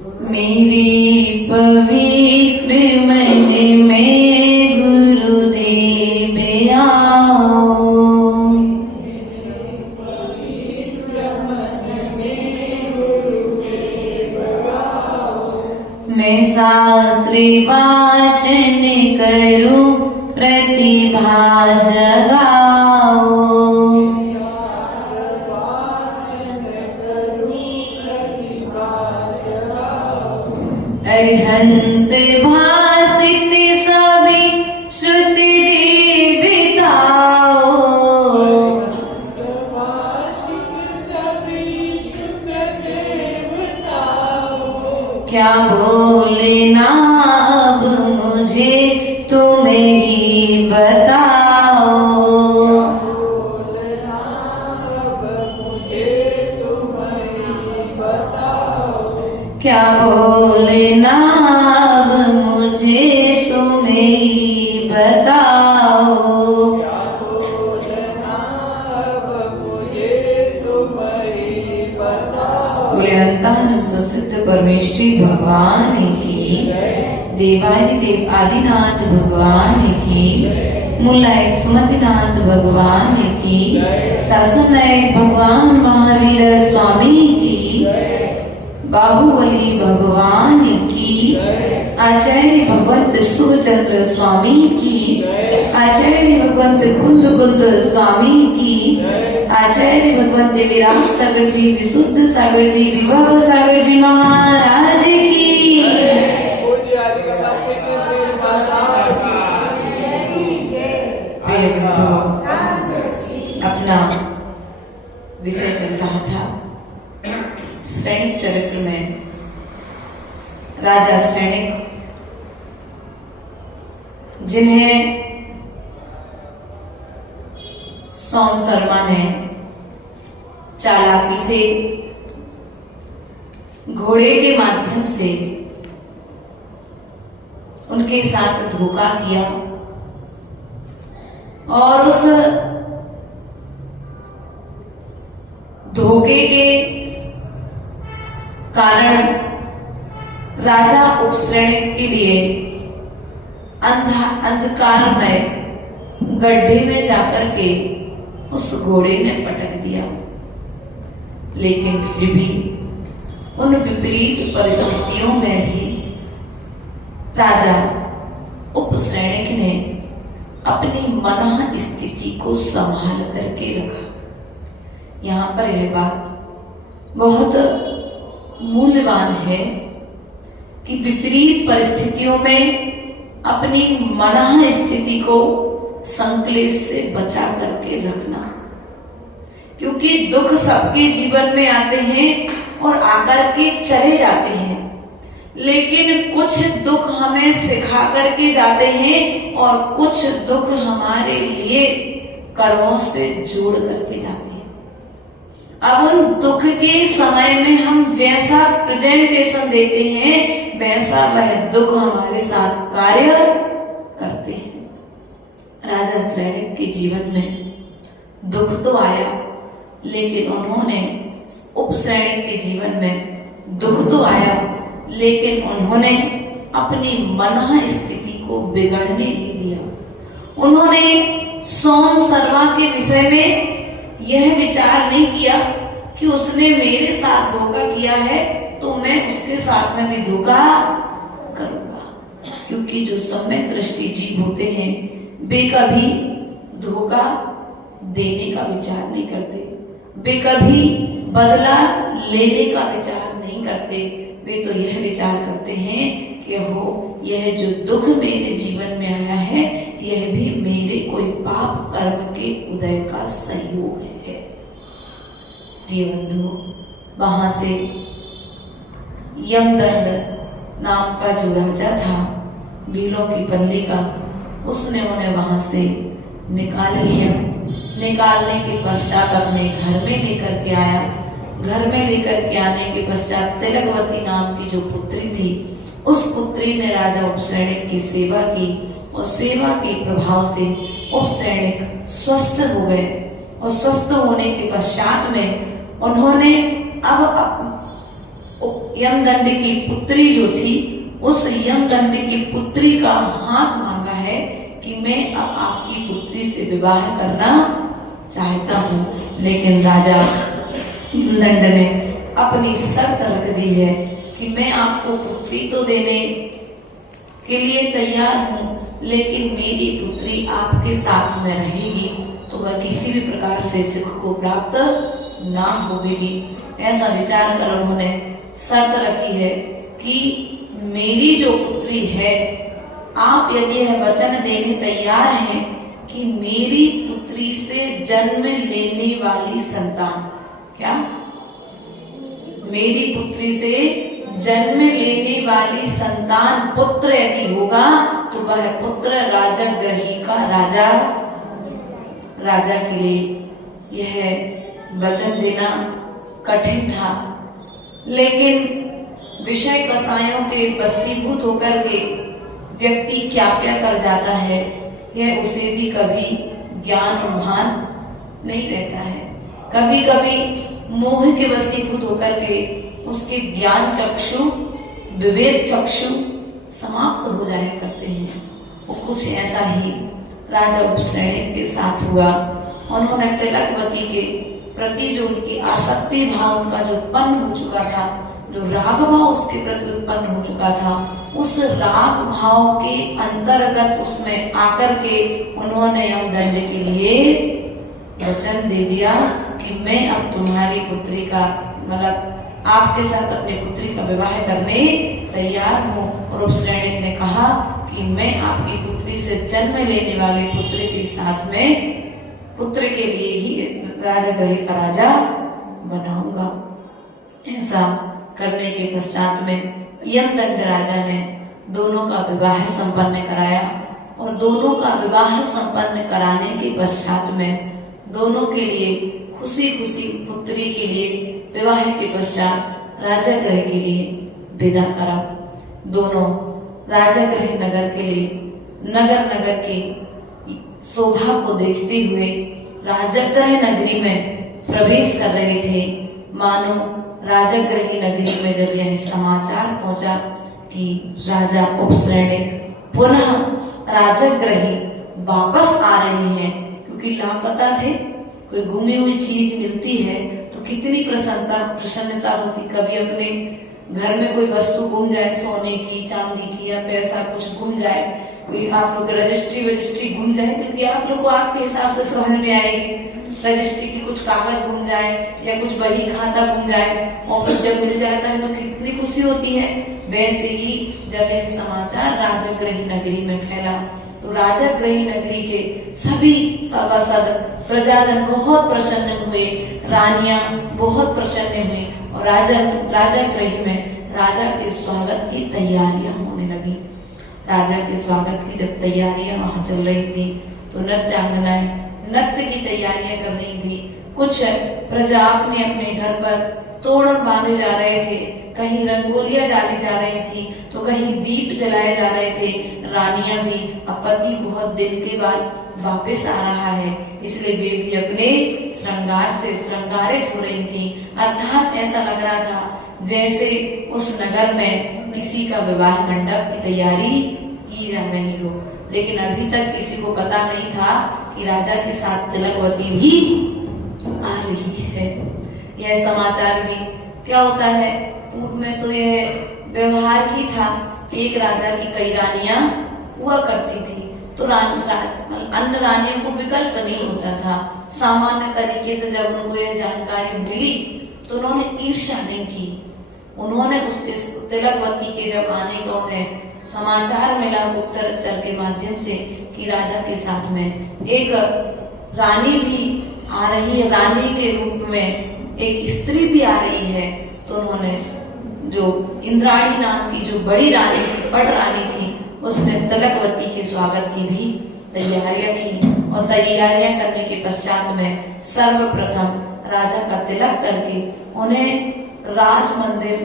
मेरे पवित्र मन में गुरुदेव आओ। मैं शास्त्र वाचन करूं प्रतिभा जगाओ। अरिहंत भासित सभी श्रुति देवताओ। क्या बोलना अब मुझे तुम्हें ही बताओ। क्या बोलना अब मुझे तुम्हें ही बताओ। बोले अनंतानंद सिद्ध परमेश्वरी भगवान की, देवादिदेव आदिनाथ भगवान की, मूलायक सुमतिनाथ भगवान की, शासन नायक भगवान महावीर स्वामी की, बाहुबली भगवान की, आचार्य भगवंत सुरचंद्र स्वामी की, आचार्य भगवंत कुंद कुंद स्वामी की, आचार्य भगवंत विराट सागर जी, विशुद्ध सागर जी, विभव सागर जी महाराज की। अपना विषय चल रहा था श्रेणिक चरित्र में। राजा श्रेणिक, जिन्हें सोम शर्मा ने चालाकी से घोड़े के माध्यम से उनके साथ धोखा किया और उस धोखे के कारण राजा उपश्रेणिक के लिए अंधकार में गड्ढे में जाकर के उस घोड़े ने पटक दिया। लेकिन फिर भी उन विपरीत परिस्थितियों में भी राजा उपश्रेणिक ने अपनी मन स्थिति को संभाल करके रखा। यहाँ पर यह बात बहुत मूल्यवान है कि विपरीत परिस्थितियों में अपनी मन स्थिति को संक्लेश से बचा करके रखना, क्योंकि दुख सबके जीवन में आते हैं और आकर के चले जाते हैं, लेकिन कुछ दुख हमें सिखा करके जाते हैं और कुछ दुख हमारे लिए कर्मों से जोड़ करके जाते हैं। अब उन दुख के समय में हम जैसा प्रेजेंटेशन देते हैं वैसा वह दुख हमारे साथ कार्य करते हैं। राजा श्रेणिक के जीवन में दुख तो आया, लेकिन उन्होंने उपश्रेणिक के जीवन में दुख तो आया, लेकिन उन्होंने अपनी मन स्थिति को बिगड़ने नहीं दिया। उन्होंने सोम शर्मा के विषय में यह विचार नहीं किया कि उसने मेरे साथ धोखा किया है तो मैं उसके साथ में भी धोखा करूंगा, क्योंकि जो सम्यक दृष्टि जीव होते हैं वे कभी धोखा देने का विचार नहीं करते, वे कभी बदला लेने का विचार नहीं करते। वे तो यह विचार करते हैं कि हो यह जो दुख मेरे जीवन में आया है यह भी मेरे कोई पाप कर्म के उदय का सहयोग है। प्रिय बंधु, वहां से यमदंड नाम का जो राजा था वीरों की पल्ली का, उसने उन्हें वहां से निकाल लिया। निकालने के पश्चात अपने घर में लेकर के आया। घर में लेकर के आने के पश्चात तिलकवती नाम की जो पुत्री थी, उस पुत्री ने राजा उपश्रेणिक की सेवा की और सेवा के प्रभाव से उपश्रेणिक स्वस्थ हो गए। और स्वस्थ होने के पश्चात में उन्होंने अब यमदंड की पुत्री जो थी, उस यमदंड की पुत्री का हाथ मांगा है कि मैं अब आपकी पुत्री से विवाह करना चाहता हूँ। लेकिन राजा यमदंड ने अपनी शर्त रख दी है कि मैं आपको पुत्री तो देने के लिए तैयार हूँ, लेकिन मेरी पुत्री आपके साथ में रहेगी तो वह किसी भी प्रकार से सुख को प्राप्त ना होगी। ऐसा विचार कर उन्होंने शर्त रखी है कि मेरी जो पुत्री है, आप यदि यह वचन देने तैयार हैं कि मेरी पुत्री से जन्म लेने वाली संतान, क्या मेरी पुत्री से जन्म लेने वाली संतान पुत्र यदि होगा तो वह पुत्र राजगृही का राजा के लिए यह वचन देना कठिन था। लेकिन विषय कसायों के वशीभूत होकर के व्यक्ति क्या क्या कर जाता है, यह उसे भी कभी ज्ञान और भान नहीं रहता है। कभी कभी मोह के वशीभूत होकर के उसके ज्ञान चक्षु, विवेक चक्षु समाप्त हो जाया करते हैं। वो कुछ ऐसा ही राजा उपश्रेणी के साथ हुआ। उन्होंने तिलकवती के प्रति जो उनकी आसक्ति भाव उनका जो उत्पन्न हो चुका था, जो राग भाव उसके प्रति उत्पन्न हो चुका था, उस राग भाव के अंतर्गत उसमें आकर के उन्होंने यमदंड के लिए वचन दे दिया कि मैं अब तुम्हारी पुत्री का, मतलब आपके साथ अपनी पुत्री का विवाह करने तैयार हूँ। और उपश्रेणी ने कहा कि मैं आपकी पुत्री से जन्म लेने वाले पुत्र के साथ में पुत्र के लिए ही राजगृह का राजा बनाऊंगा। ऐसा करने के पश्चात में यमदंड राजा ने दोनों का विवाह संपन्न कराया। और दोनों का विवाह संपन्न कराने के पश्चात में दोनों के लिए खुशी खुशी पुत्री के लिए विवाह के पश्चात राजगृह के लिए विदा करा। दोनों राजगृह नगर के लिए नगर की शोभा को देखते हुए राजगृह नगरी में प्रवेश कर रहे थे। मानो राजगृह नगरी में जब यह समाचार पहुंचा कि राजा उपश्रेणिक पुनः राजगृह वापस आ रहे हैं, क्योंकि लापता थे, कोई गुमी हुई चीज मिलती है तो कितनी प्रसन्नता होती। कभी अपने घर में कोई वस्तु गुम जाए, सोने की, चांदी की या पैसा कुछ गुम जाए, कोई आप लोग रजिस्ट्री गुम जाए, क्योंकि आप लोग को आपके हिसाब से समझ में आएगी। रजिस्ट्री की कुछ कागज गुम जाए या कुछ बही खाता गुम जाए और फिर जब मिल जाता है तो कितनी खुशी होती है। वैसे ही जब यह समाचार राजगृह नगरी में फैला तो राजगृह नगरी के सभी सभासद प्रजाजन बहुत प्रसन्न हुए, रानियां बहुत प्रसन्न हुई और राजगृह में राजा के स्वागत की तैयारियां होने लगी। राजा के स्वागत की जब तैयारियां वहां चल रही थी तो नृत्यांगनाएं नृत्य की तैयारियां कर रही थी। कुछ प्रजा अपने अपने घर पर तोरण बांधे जा रहे थे, कहीं रंगोलियां डाली जा रही थी तो कहीं दीप जलाए जा रहे थे। रानियां भी, अब पति बहुत दिन के बाद वापस आ रहा है इसलिए वे भी अपने श्रृंगार से श्रृंगारित हो रही थी। अर्थात ऐसा लग रहा था जैसे उस नगर में किसी का विवाह मंडप की तैयारी की जा रही हो। लेकिन अभी तक किसी को पता नहीं था कि राजा के साथ तिलकवती भी आ रही है। यह समाचार भी क्या होता है, पूर्व में तो यह व्यवहार ही था, एक राजा की कई रानियां हुआ करती थी तो अन्य रानियों को विकल्प नहीं होता था। सामान्य तरीके से जब उनको यह जानकारी मिली तो उन्होंने ईर्ष्या नहीं की। उन्होंने उसके तिलकवती के जब आने का उन्हें समाचार मिला गुप्तचर के माध्यम से कि राजा के साथ में एक रानी भी आ रही है, रानी के रूप में एक स्त्री भी आ रही है, तो उन्होंने जो इंद्राणी नाम की जो बड़ी रानी थी, बड़ रानी थी, उसने तिलकवती के स्वागत की भी तैयारियां की। और तैयारियां करने के पश्चात में सर्वप्रथम राजा का तिलक करके उन्हें राज मंदिर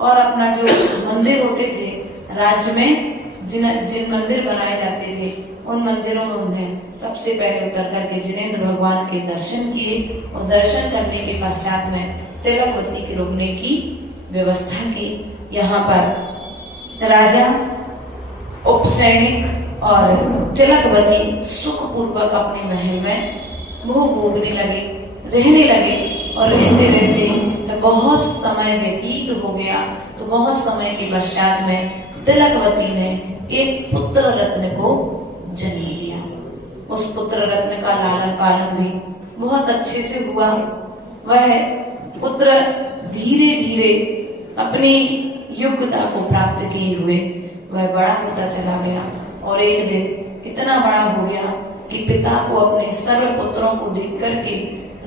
और अपना जो मंदिर होते थे राज्य में, जिन मंदिर बनाए जाते थे उन मंदिरों में उन्हें सबसे पहले उतर करके जिनेंद्र भगवान के दर्शन किए और दर्शन करने के पश्चात में तिलकवती के रुकने की व्यवस्था की। यहाँ पर राजा, उपसैनिक और तिलकवती सुखपूर्वक अपने महल में भोग भोगने लगे, रहने लगे। और रहते रहते बहुत समय व्यतीत हो गया, तो बहुत समय के पश्चात में तिलकवती ने एक पुत्र रत्न को जन्म दिया। उस पुत्र रत्न का लालन पालन भी बहुत अच्छे से हुआ। वह पुत्र धीरे धीरे अपनी योग्यता को प्राप्त किए हुए वह बड़ा होता चला गया, और एक दिन इतना बड़ा हो गया कि पिता को अपने सर्व पुत्रों को देख करके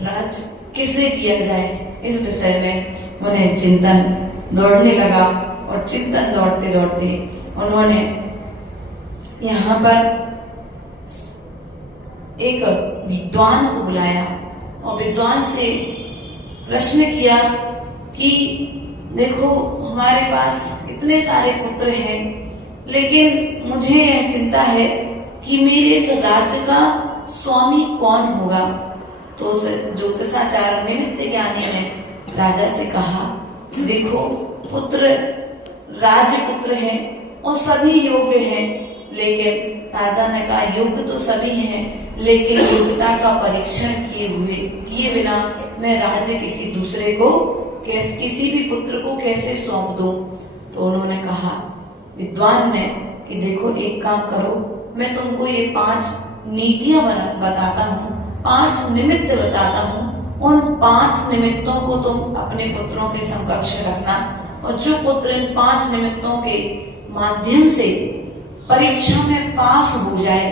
राज्य किसे दिया जाए, इस विषय में उन्हें चिंतन दौड़ने लगा। और चिंतन दौड़ते दौड़ते उन्होंने यहाँ पर एक विद्वान को बुलाया और विद्वान से प्रश्न किया कि देखो, हमारे पास इतने सारे पुत्र हैं, लेकिन मुझे यह चिंता है कि मेरे इस राज्य का स्वामी कौन होगा। तो उस ज्योतिषाचार्य निमित्त ज्ञानी ने राजा से कहा, देखो पुत्र राजपुत्र है और सभी योग्य हैं, लेकिन राजा ने कहा योग्य तो सभी हैं, लेकिन योग्यता का परीक्षण किए बिना मैं राज्य किसी दूसरे को किसी भी पुत्र को कैसे सौंप दूं। तो उन्होंने कहा, विद्वान ने, कि देखो एक काम करो, मैं तुमको ये 5 नीतियां बताता हूँ, 5 निमित्त बताता हूँ। उन 5 निमित्तों को तुम अपने पुत्रों के समकक्ष रखना, और जो पुत्र इन 5 निमित्तों के माध्यम से परीक्षा में पास हो जाए,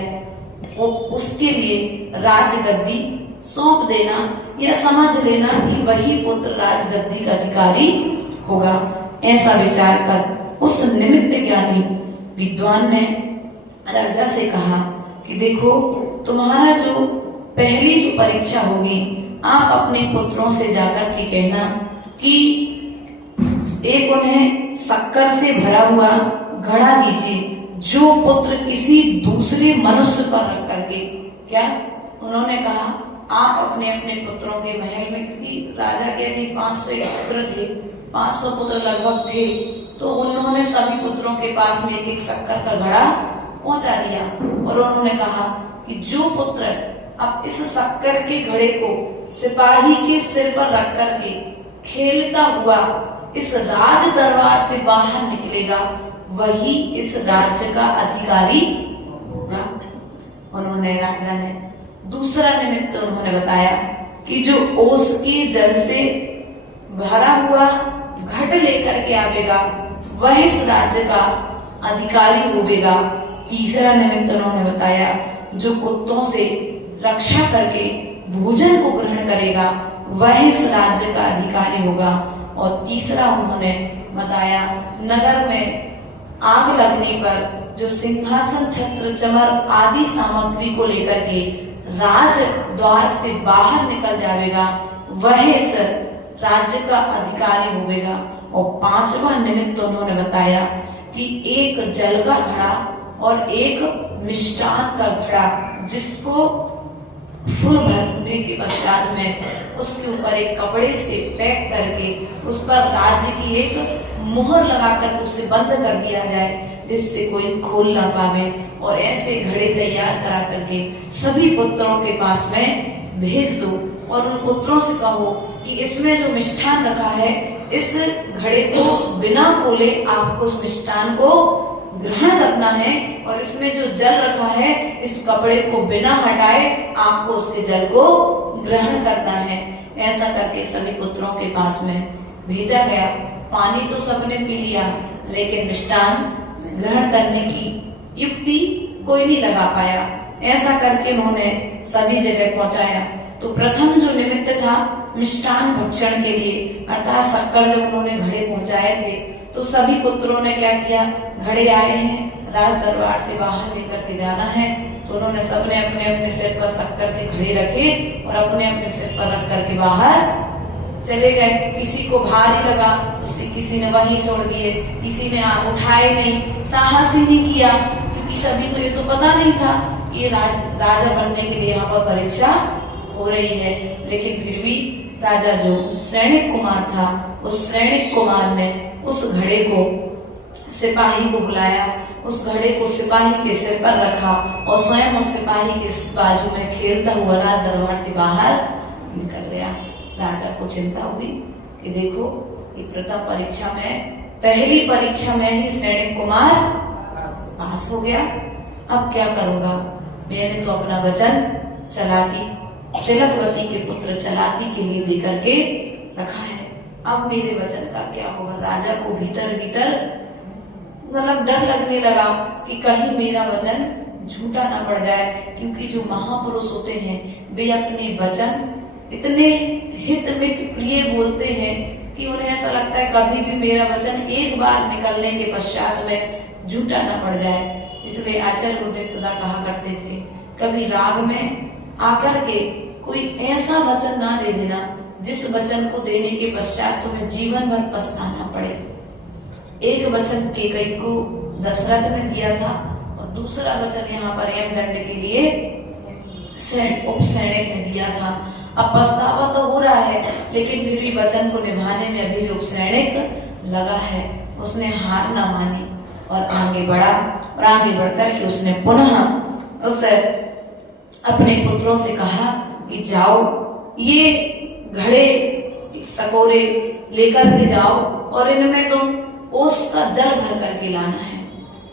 वो उसके लिए राजगद्दी सौंप देना, या समझ लेना कि वही पुत्र राजगद्दी का अधिकारी होगा। ऐसा विचार कर उस निमित्त ज्ञानी विद्वान ने राजा से कहा कि देखो, तुम्हारा जो पहली जो परीक्षा होगी, आप अपने पुत्रों से जाकर के कहना कि एक उन्हें शक्कर से भरा हुआ घड़ा दीजिए, जो पुत्र किसी दूसरे मनुष्य पर रख करके, क्या उन्होंने कहा, आप अपने अपने पुत्रों के महल में, क्योंकि राजा के थे 500 पुत्र थे, 500 पुत्र लगभग थे, तो उन्होंने सभी पुत्रों के पास में एक शक्कर का घड़ा पहुंचा दिया। और उन्होंने कहा कि जो पुत्र अब इस शक्कर के घड़े को सिपाही के सिर पर रख करके खेलता हुआ इस राज दरबार से बाहर निकलेगा, वही इस राज्य का अधिकारी होगा। उन्होंने राजा ने दूसरा निमित्त उन्होंने बताया कि जो ओस के जल से भरा हुआ घट लेकर के आवेगा, वह इस राज्य का अधिकारी होगा। तीसरा निमित्त उन्होंने बताया, जो कुत्तों से रक्षा करके भोजन को ग्रहण करेगा, वह इस राज्य का अधिकारी होगा। और तीसरा उन्होंने बताया, नगर में आग लगने पर जो सिंहासन, छत्र, चमर आदि सामग्री को लेकर के राज द्वार से बाहर निकल जाएगा, वह इस राज्य का अधिकारी होगा। और 5वां निमित्त उन्होंने बताया कि एक जल का घड़ा और एक मिष्टान का घड़ा, जिसको फुल भरने के पश्चात में उसके ऊपर एक कपड़े से पैक करके उस पर राज्य की एक मुहर लगाकर उसे बंद कर दिया जाए, जिससे कोई खोल ना पावे। और ऐसे घड़े तैयार करा करके सभी पुत्रों के पास में भेज दो, और उन पुत्रों से कहो कि इसमें जो मिष्ठान रखा है, इस घड़े को बिना खोले आपको उस मिष्ठान को ग्रहण करना है, और इसमें जो जल रखा है, इस कपड़े को बिना हटाए आपको उसके जल को ग्रहण करना है। ऐसा करके सभी पुत्रों के पास में भेजा गया। पानी तो सबने पी लिया, लेकिन मिष्ठान ग्रहण करने की युक्ति कोई नहीं लगा पाया। ऐसा करके उन्होंने सभी जगह पहुंचाया। तो प्रथम जो निमित्त था मिष्ठान भक्षण के लिए, अर्थात शक्कर, जब उन्होंने घड़े पहुंचाए थे, तो सभी पुत्रों ने क्या किया, घड़े आए हैं, राज दरबार से बाहर लेकर के जाना है, तो उन्होंने सबने अपने अपने सिर पर शक्कर के घड़े रखे और अपने अपने सिर पर रख करके बाहर चले गए। किसी को भारी लगा तो किसी ने वहीं छोड़ दिए, किसी ने उठाए नहीं, साहस ही नहीं किया, क्योंकि सभी को ये तो पता नहीं था ये राजा बनने के लिए यहाँ पर परीक्षा हो रही है। लेकिन फिर भी राजा जो सैनिक कुमार था, उस सैनिक कुमार ने उस घड़े को, सिपाही को बुलाया, उस घड़े को सिपाही के सिर पर रखा और स्वयं उस सिपाही के बाजू में खेलता हुआ राज दरबार से बाहर निकल गया। राजा को चिंता हुई कि देखो, ये प्रथम परीक्षा में, पहली परीक्षा में ही सैनिक कुमार पास हो गया। अब क्या करूंगा? मैंने तो अपना वचन चलाती, तिलकवती के पुत्र चलाती के लिए देकर के रखा है। अब मेरे वचन का क्या होगा? राजा को भीतर भीतर मतलब डर लगने लगा कि कहीं मेरा वचन झूठा ना पड़ जाए, क्योंकि जो महापुरुष होते हैं वे अपने वचन इतने हित मित प्रिय बोलते हैं कि उन्हें ऐसा लगता है कभी भी मेरा वचन एक बार निकलने के पश्चात में झूठा ना पड़ जाए। इसलिए आचार्य गुरुदेव सदा कहा करते थे, कभी राग में आकर के कोई ऐसा वचन ना दे देना जिस वचन को देने के पश्चात तुम्हें जीवन भर पछताना पड़े। एक वचन केकई को दशरथ ने दिया था और दूसरा वचन यहाँ पर यमदंड के लिए उपसैनिक ने दिया था। अब पछतावा तो हो रहा है, लेकिन फिर भी वचन को निभाने में अभी भी उपसैनिक लगा है। उसने हार ना मानी और आगे बढ़ा, और आगे बढ़कर के उसने पुनः उसे अपने पुत्रों से कहा कि जाओ, ये घड़े सकोरे लेकर के जाओ और इनमें तुम ओस का जल भर करके लाना है।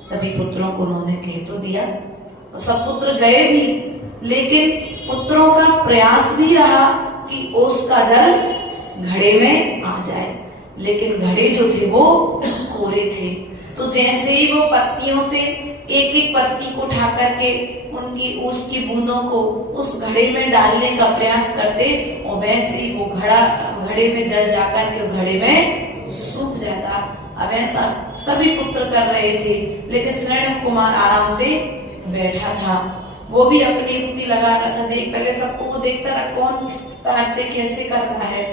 सभी पुत्रों को उन्होंने कह तो दिया और सब पुत्र गए भी, लेकिन पुत्रों का प्रयास भी रहा कि ओस का जल घड़े में आ जाए, लेकिन घड़े जो थे वो कोरे थे। तो जैसे ही वो पत्तियों से एक एक पत्ती को उठा करके उनकी ओस की बूंदों को उस घड़े में डालने का प्रयास करते, और वैसे ही वो घड़े में जल जाकर के घड़े में सूख जाता। अब ऐसा सभी पुत्र कर रहे थे, लेकिन सैनिक कुमार आराम से बैठा था। वो भी अपनी युक्ति लगा रहा था, देख पहले सबको वो देखता रहा कौन किस प्रकार से कैसे कर रहा है।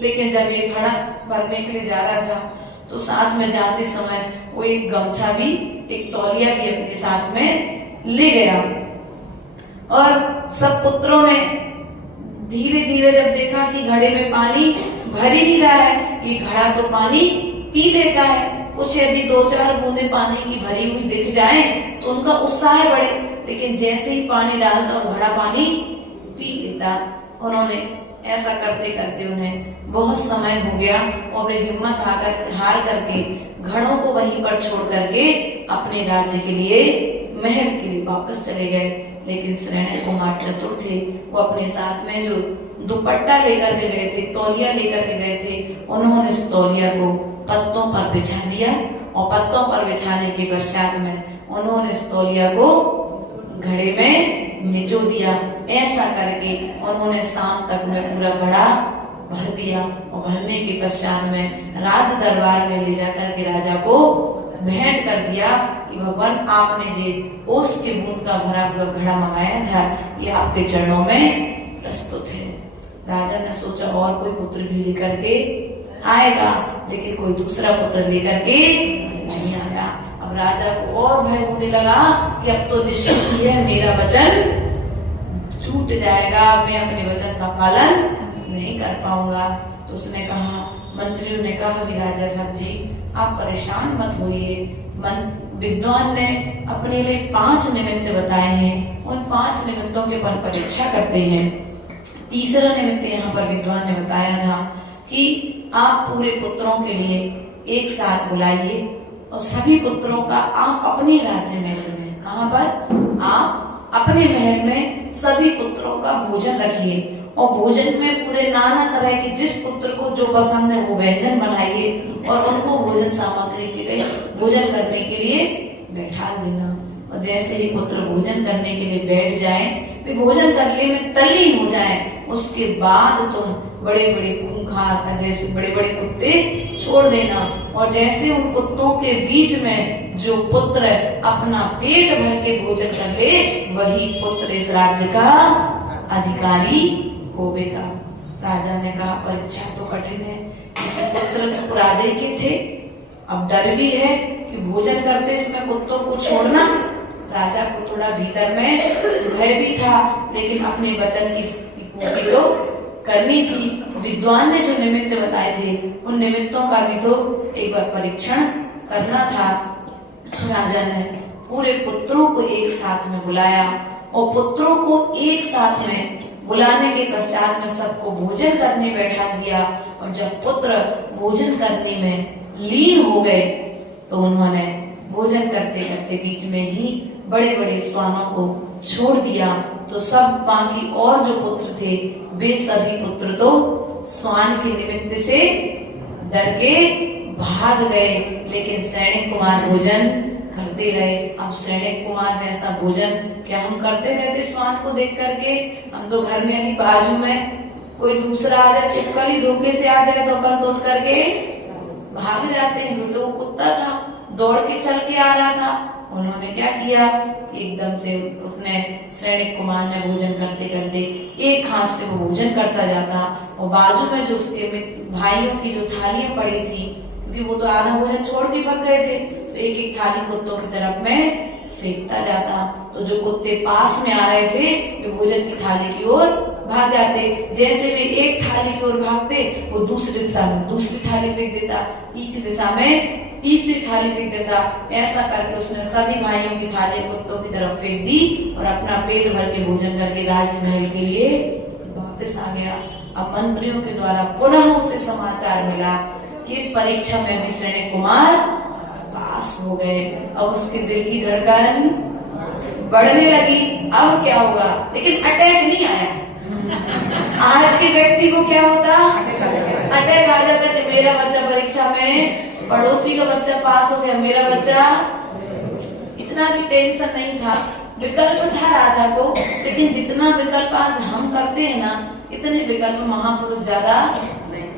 लेकिन जब ये घड़ा भरने के लिए जा रहा था तो साथ में जाते समय वो एक गमछा भी, एक तौलिया भी अपने साथ में ले गया। और सब पुत्रों ने धीरे धीरे जब देखा कि घड़े में पानी भर ही नहीं रहा है, ये घड़ा तो पानी पी लेता है, कुछ यदि 2-4 बूंदे पानी की भरी हुई दिख जाए तो उनका उत्साह बढ़े, लेकिन जैसे ही पानी डालता और घड़ा पानी पी लेता। उन्होंने ऐसा करते करते उन्हें बहुत समय हो गया और वे हिम्मत हार करके घड़ों को वहीं पर छोड़ करके अपने राज्य के लिए, महल के लिए वापस चले गए। लेकिन सैनिक कुमार चतुर थे, वो अपने साथ में जो दुपट्टा लेकर के गए थे, तौलिया लेकर के गए थे, उन्होंने उस तौलिया को पत्तों पर बिछा दिया और पत्तों पर बिछाने के पश्चात में उन्होंने इस तौलिया को घड़े में निचो दिया। ऐसा करके उन्होंने शाम तक में पूरा घड़ा भर दिया और भरने के पश्चात में राज दरबार में ले जाकर के राजा को भेंट कर दिया कि भगवान, आपने जो ओस के बूंद का भरा हुआ घड़ा मंगाया था, ये आपके चरणों में प्रस्तुत है। राजा ने सोचा और कोई पुत्र भी लेकर के आएगा, लेकिन कोई दूसरा पुत्र लेकर के नहीं आया। अब राजा को और भय होने लगा कि अब तो निश्चित ही है मेरा वचन छूट जाएगा, मैं अपने वचन का पालन नहीं कर पाऊंगा। तो उसने कहा, मंत्रियों ने कहा, राजा साहब जी आप परेशान मत होइए। विद्वान ने अपने लिए 5 निमित्त बताए हैं, उन 5 निमित्तों के पर परीक्षा करते हैं। तीसरा निमित्त यहाँ पर विद्वान ने बताया था कि आप पूरे पुत्रों के लिए एक साथ बुलाइए और सभी पुत्रों का आप अपने राज्य महल में, कहाँ पर? आप अपने महल में सभी पुत्रों का भोजन रखिए और भोजन में पूरे नाना तरह के जिस पुत्र को जो पसंद है वो व्यंजन बनाइए और उनको भोजन सामग्री के लिए, भोजन करने के लिए बैठा देना। और जैसे ही पुत्र भोजन करने के लिए बैठ जाए, वे भोजन करने में तल्लीन हो जाए, उसके बाद तुम बड़े बड़े खूंखार, जैसे बड़े बड़े कुत्ते छोड़ देना। और जैसे उन कुत्तों के बीच में जो पुत्र अपना पेट भर के भोजन कर ले, वही पुत्र इस राज्य का अधिकारी होवेगा। राजा ने कहा, परीक्षा तो कठिन है, पुत्र तो राजा के थे, अब डर भी है कि भोजन करते इसमें कुत्तों को छोड़ना। राजा को थोड़ा भीतर में भय भी था, लेकिन अपने वचन की पूर्ति तो करनी थी। विद्वान ने जो निमित्त बताए थे उन निमित्तों का भी तो एक बार परीक्षण करना था। सो राजा ने पूरे पुत्रों को एक साथ में बुलाया और पुत्रों को एक साथ में बुलाने के पश्चात में सबको भोजन करने बैठा दिया। और जब पुत्र भोजन करने में लीन हो गए तो उन्होंने भोजन करते करते बीच में ही बड़े बड़े स्वानों को छोड़ दिया। तो सब बाकी और जो पुत्र थे वे सभी पुत्र तो स्वान के निमित्त से डर के भाग गए, लेकिन सैनिक कुमार भोजन करते रहे। अब सैनिक कुमार जैसा भोजन क्या हम करते रहते स्वान को देख करके? हम तो घर में यदि बाजू में कोई दूसरा आ जाए, छिपकली धोखे से आ जाए तो अपन तो उठ करके भाग जाते हैं। तो वो कुत्ता था, दौड़ के चल के आ रहा था। उन्होंने क्या किया कि एकदम से उसने सैनिक कुमार ने भोजन करते करते एक हाथ से वो भोजन करता जाता और बाजू में जो उसके भाइयों की जो थालियां पड़ी थी, क्योंकि वो तो आधा भोजन छोड़ के भाग गए थे, तो एक एक थाली कुत्तों की तरफ में फेंकता जाता। तो जो कुत्ते पास में आ रहे थे वे भोजन की थाली की ओर भाग जाते। जैसे वे एक थाली की ओर भागते वो दूसरी दिशा में दूसरी थाली फेंक देता, तीसरी दिशा में तीसरी थाली फेंक देता। ऐसा करके उसने सभी भाइयों की थाली कुत्तों की तरफ फेंक दी और अपना पेट भर के भोजन करके राजमहल के लिए वापस आ गया। अब मंत्रियों के द्वारा पुनः उसे समाचार मिला कि इस परीक्षा में भी सैनिक कुमार पास हो गए। अब उसके दिल की धड़कन बढ़ने लगी। अब क्या होगा? लेकिन अटैक नहीं आया। आज के व्यक्ति को क्या होता? अटैक आ जाता कि मेरा बच्चा परीक्षा में, पड़ोसी का बच्चा पास हो गया, मेरा बच्चा। इतना भी टेंशन नहीं था, विकल्प था राजा को। लेकिन जितना विकल्प आज हम करते हैं ना, इतने विकल्प महापुरुष ज्यादा।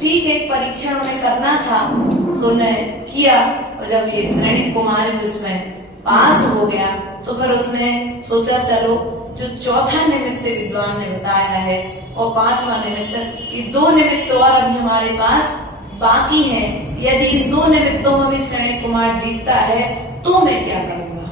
ठीक है, परीक्षा उन्हें करना था तो उन्होंने किया। और जब ये सैनिक कुमार भी उसमें पास हो गया तो फिर उसने सोचा चलो जो चौथा निमित्त विद्वान ने बताया है और पांचवा निमित्त, ये दो निमित्त और अभी हमारे पास बाकी हैं। यदि इन दो निमित्तों में भी सैनिक कुमार जीतता है तो मैं क्या करूंगा?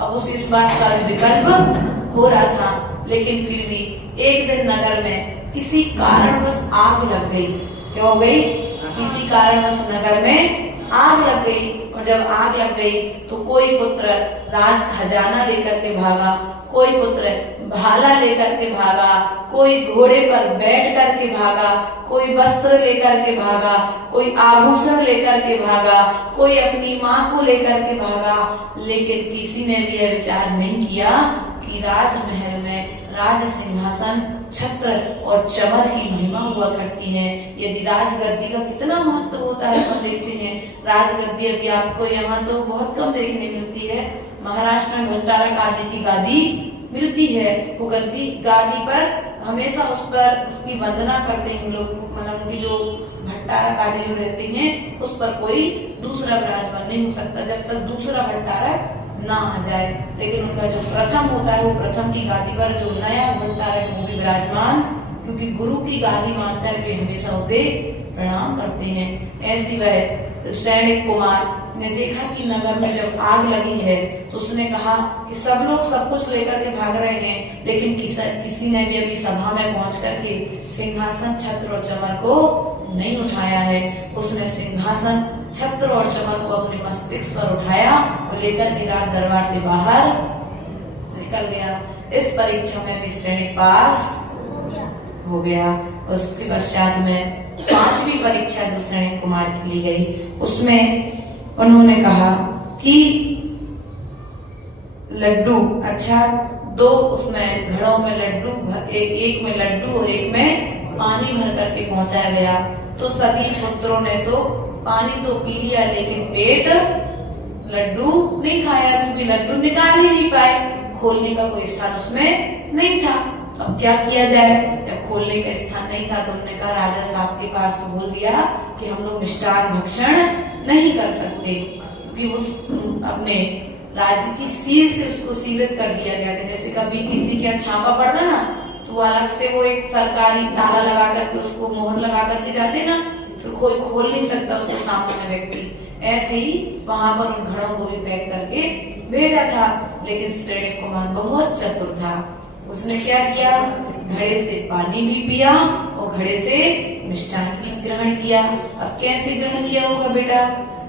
अब उसे इस बात का विकल्प हो रहा था। लेकिन फिर भी एक दिन नगर में किसी कारणवश आग लग गई। क्या हो गई? किसी कारणवश नगर में आग लग गई। और जब आग लग गई तो कोई पुत्र राज खजाना लेकर के भागा, कोई पुत्र भाला लेकर के भागा, कोई घोड़े पर बैठ करके भागा, कोई वस्त्र लेकर के भागा, कोई आभूषण लेकर के भागा, कोई अपनी माँ को लेकर के भागा। लेकिन किसी ने भी यह विचार नहीं किया कि राजमहल में राज सिंहासन, छत्र और चमर की महिमा हुआ करती है। यदि राजगद्दी का कितना महत्व होता है हम देखते हैं। राजगद्दी अभी आपको यहाँ तो बहुत कम देखने मिलती है। महाराष्ट्र में भट्टारा गादी की गादी मिलती है। वो गद्दी गादी पर हमेशा उस पर उसकी वंदना करते हैं लोग। मतलब उनकी जो भट्टारा गादी जो रहती हैं उस पर कोई दूसरा विराजमान नहीं हो सकता जब तक दूसरा भट्टारा ना आ जाए। लेकिन उनका जो प्रथम होता है वो प्रथम की गादी पर जो नया भट्टारा है वो भी विराजमान, क्योंकि गुरु की गादी मानकर वे हमेशा उसे प्रणाम करते हैं। ऐसी वह सैनिक कुमार ने देखा कि नगर में जब आग लगी है तो उसने कहा कि सब लोग सब कुछ लेकर के भाग रहे हैं, लेकिन किसी ने भी अभी सभा में पहुंच करके सिंहासन, छत्र और चमर को नहीं उठाया है। उसने सिंहासन, छत्र और चमर को अपने मस्तिष्क पर उठाया और लेकर के राज दरबार से बाहर निकल गया। इस परीक्षा में भी सैनिक पास हो गया। उसके पश्चात में पांचवी परीक्षा जो सैनिक कुमार की ली गई उसमें उन्होंने कहा कि लड्डू, अच्छा दो उसमें घड़ों में लड्डू, एक में लड्डू और एक में पानी भर करके पहुंचाया गया। तो सभी पुत्रों ने तो पानी तो पी लिया लेकिन पेट लड्डू नहीं खाया, क्योंकि लड्डू निकाल ही नहीं पाए, खोलने का कोई स्थान उसमें नहीं था। अब क्या किया जाए? जब खोलने का स्थान नहीं था तो उन्होंने कहा राजा साहब के पास बोल दिया कि हम लोग मिष्टान भक्षण नहीं कर सकते, क्योंकि वो अपने राज्य की सील से उसको सीमित कर दिया गया था। जैसे कभी किसी के छापा पड़ना ना तो वो अलग से वो एक सरकारी ताला लगा करके उसको मोहर लगा करके जाते ना, तो कोई खोल नहीं सकता उसको सामान्य व्यक्ति। ऐसे ही वहां पर उन घड़ों को भी पैक करके भेजा था। लेकिन सैनिक कुमार बहुत चतुर था। उसने क्या किया, घड़े से पानी भी पिया और घड़े से मिष्ठान भी ग्रहण किया। अब कैसे ग्रहण किया होगा बेटा,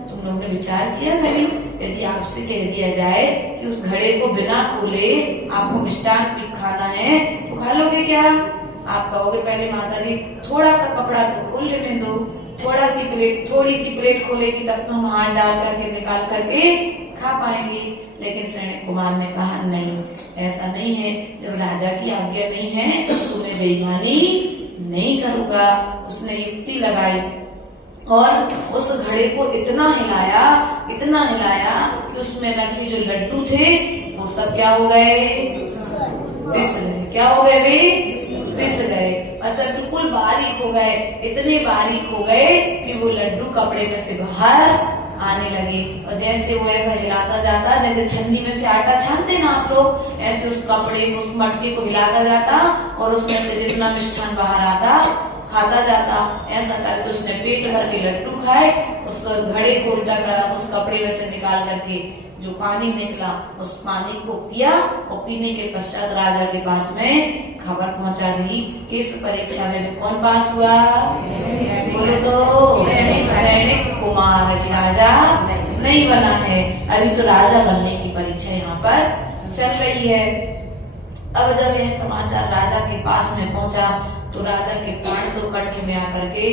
तुम लोगों ने विचार किया कभी? यदि आपसे कह दिया जाए कि उस घड़े को बिना खोले आपको मिष्ठान भी खाना है तो खा लोगे क्या? आप कहोगे पहले माता जी थोड़ा सा कपड़ा तो खोल लेने दो, थोड़ी सी प्लेट खोलेगी तब तो हम हाथ डाल करके निकाल करके खा पाएंगे। लेकिन सैनिक कुमार ने कहा नहीं, ऐसा नहीं है, जब राजा की आज्ञा नहीं है तो तुम्हें बेईमानी नहीं करूंगा। उसने युक्ति लगाई और उस घड़े को इतना हिलाया कि उसमें रखे जो लड्डू थे वो सब क्या हो गए, पिस गए। क्या हो गए वे? पिस गए। मतलब बिल्कुल बारीक हो गए, इतने बारीक हो गए कि वो लड्डू कपड़े में से बाहर आने लगे। और जैसे वो ऐसा हिलाता जाता, जैसे छन्नी में से आटा छानते ना आप लोग, ऐसे उस कपड़े को, उस मटके को हिलाता जाता और उसमें से जितना मिष्ठान बाहर आता खाता जाता। ऐसा करके उसने पेट भर के लड्डू खाए। उसको घड़े को उल्टा करा, उस कपड़े में से निकाल करके जो पानी निकला उस पानी को पिया और पीने के पश्चात राजा के पास में खबर पहुंचा दी कि इस परीक्षा में कौन पास हुआ? बोलो तो, सैनिक कुमार। राजा नहीं बना है, अभी तो राजा बनने की परीक्षा यहाँ पर चल रही है। अब जब यह समाचार राजा के पास में पहुंचा तो राजा के प्राण तो कंठ में आकर के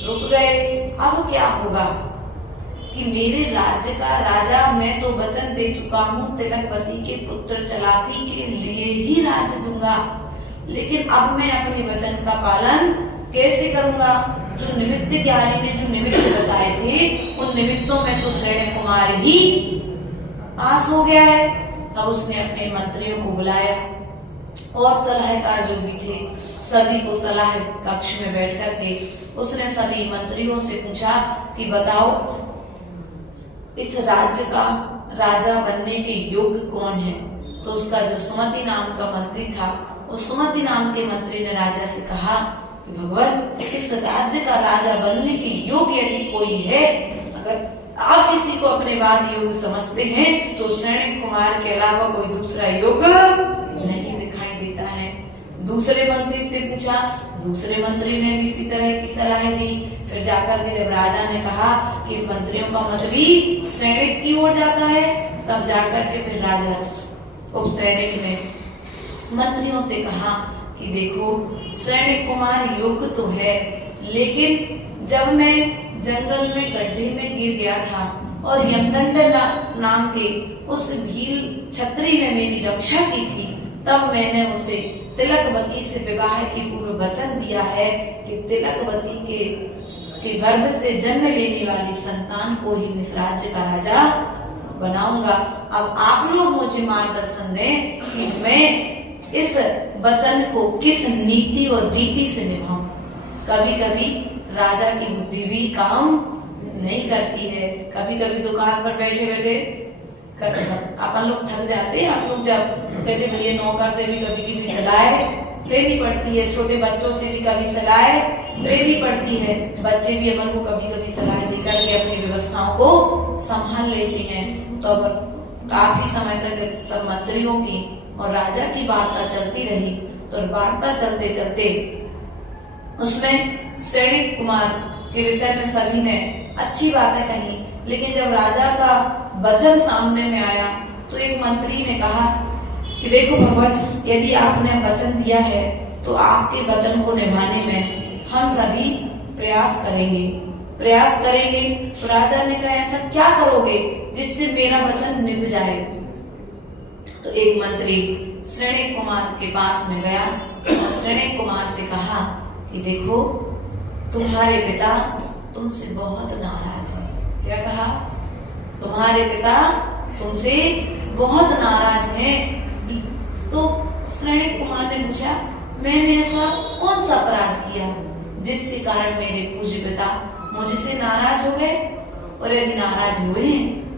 रुक गए। अब क्या होगा कि मेरे राज्य का राजा, मैं तो वचन दे चुका हूँ तिलकवती के पुत्र चलाती के लिए ही राज्य दूंगा, लेकिन अब मैं अपने वचन का पालन कैसे करूंगा? जो निमित्त ज्ञानी ने जो निमित्त बताए थे उन निमित्तों में तो सैनिक कुमार ही पास हो गया है। तब उसने अपने मंत्रियों को बुलाया और सलाहकार जो भी थे सभी को सलाह कक्ष में बैठ करके उसने सभी मंत्रियों से पूछा कि बताओ इस राज्य का राजा बनने के योग्य कौन है? तो उसका जो सुमति नाम का मंत्री था, उस सुमति नाम के मंत्री ने राजा से कहा कि भगवान इस राज्य का राजा बनने के योग्य यदि कोई है, अगर आप किसी को अपने बाद योग्य समझते हैं तो सैनिक कुमार के अलावा कोई दूसरा योग्य नहीं दिखाई देता है। दूसरे मंत्री से पूछा, दूसरे मंत्री ने भी इसी तरह की सलाह दी। फिर जाकर के जब राजा ने कहा कि मंत्रियों का मत भी सैनिक की ओर जाता है, तब जाकर के फिर राजा उप सैनिक ने मंत्रियों से कहा कि देखो सैनिक कुमार योग्य तो है, लेकिन जब मैं जंगल में गड्ढे में गिर गया था और यमदंड नाम के उस भील छत्री ने मेरी रक्षा की थी, तब मैंने उसे तिलकवती से विवाह की पूर्व वचन दिया है कि तिलकवती के गर्भ से जन्म लेने वाली संतान को ही इस राज्य का राजा बनाऊंगा। अब आप लोग मुझे मार्गदर्शन दें कि मैं इस वचन को किस नीति और रीति से निभाऊं। कभी कभी राजा की बुद्धि भी काम नहीं करती है। कभी कभी दुकान पर बैठे बैठे अपन लोग थक जाते हैं। आप लोग जब कहते भैया नौकर से भी कभी कभी सलाह लेनी पड़ती है, छोटे बच्चों से भी कभी सलाह लेनी पड़ती है। बच्चे भी अपन को कभी कभी सलाह देकर के अपनी व्यवस्थाओं को संभाल लेते हैं। तो अब काफी समय तक सब मंत्रियों की और राजा की वार्ता चलती रही। तो वार्ता चलते चलते उसमें सैनिक कुमार के विषय में सभी ने अच्छी बातें कही, लेकिन जब राजा का वचन सामने में आया तो एक मंत्री ने कहा कि देखो भगवान, यदि आपने वचन दिया है तो आपके वचन को निभाने में हम सभी प्रयास करेंगे। तो राजा ने कहा ऐसा क्या करोगे जिससे मेरा वचन निभ जाए? तो एक मंत्री सैनिक कुमार के पास में गया और सैनिक कुमार से कहा कि देखो तुम्हारे पिता तुमसे बहुत नाराज है। क्या कहा? तुम्हारे पिता तुमसे बहुत नाराज हैं। तो सैनिक कुमार ने पूछा मैंने ऐसा कौन सा अपराध किया जिसके कारण मेरे पूज्य पिता मुझसे नाराज हो गए? और यदि नाराज हुए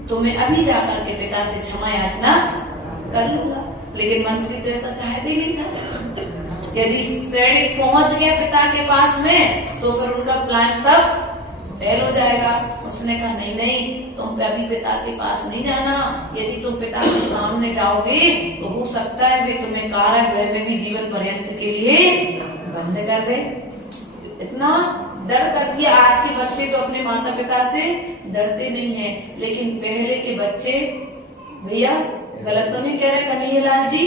तो मैं अभी जाकर के पिता से क्षमा याचना कर लूंगा। लेकिन मंत्री तो ऐसा चाहते ही नहीं था। यदि सैनिक पहुंच गया पिता के पास में तो फिर उनका प्लान सब फेल हो जाएगा। उसने कहा नहीं नहीं, तुम अभी पिता के पास नहीं जाना, यदि तुम पिता के सामने जाओगे तो हो सकता है वे तुम्हें कारागृह में भी जीवन पर्यंत के लिए बंद कर दे। इतना डर कर दिया। आज के बच्चे तो अपने माता पिता से डरते नहीं हैं, लेकिन पहले के बच्चे, भैया गलत तो नहीं कह रहे कन्हैयालाल जी,